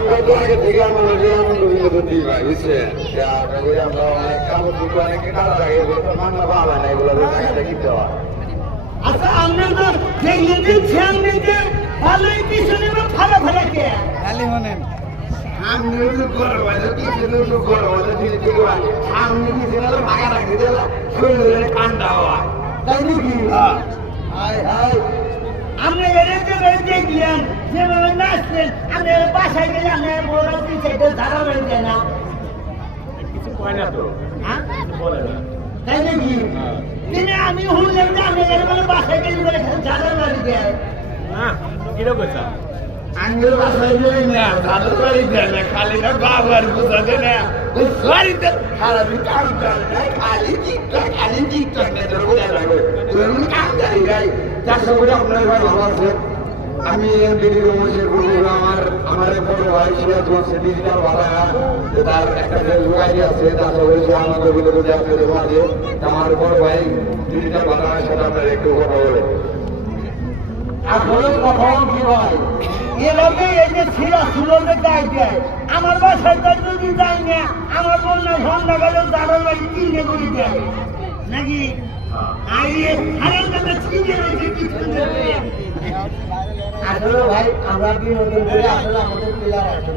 আমরা তো আগে থেকে আমাদের আনন্দ বিনোদন দিই ভাই বুঝছেন আমরা অনেক কাপড় দুটো অনেকে কাটা লাগে এগুলো তো মান্না পাওয়া না এগুলো টাকাটা কিনতে হয়। আচ্ছা আমরা তো দেখলেন যে ধ্যান দিতে ভালোই পিছনে ভালো ভালো কে সামনে তো করবো পিছনে তো করবো সামনে পিছনে ভাগা রাখতে দিলাম শরীরে ঠান্ডা হওয়া তাই নাকি হায় হায় আমরা এরকম দেখলাম যেভাবে নাচলেন আমরা বাসায় গেলে আমরা বড় পিছিয়ে ধারা বেড়ে যায় না কিছু কয় না তো হ্যাঁ বলে না তাই নাকি তিনি আমি শুনলাম যে আমি বলে বাসায় গেলে বলে ধারা বাড়ি দেয় না কিরকম কইছা আঙ্গুল বাসায় যাই না দাদু বাড়ি দেয় না খালি না বাবার বুঝাতে না ওই বাড়িতে খারাপই কাম করে না খালি টিকটক না তোর বলে রাখবে তুমি কাম করি গাই তার সঙ্গে আপনার ভাই ভালো আছে আমি দিদি রমেশের বলবো আমার বড় ভাই সিরাজ বলছে ডিজিটাল ভাড়া তার একটা ফেসবুক আইডি আছে তার সঙ্গে আমাদের বিনোদন আপনাদের মাঝে আমার বড় ভাই ডিজিটাল ভাড়া সাথে আপনার একটু কথা বলে আসলে কখন কি হয় এভাবে এই যে ছিঁড়া সুলভে গায়ে দেয় আমার বাসায় যদি যাই না আমার বন্যা সন্ধ্যা গেলে দাঁড়ার বাড়ি কিনে করে দেয় নাকি আসলে ভাই আমরা বিনোদন করে আসলে আমাদের প্লেয়ার আছে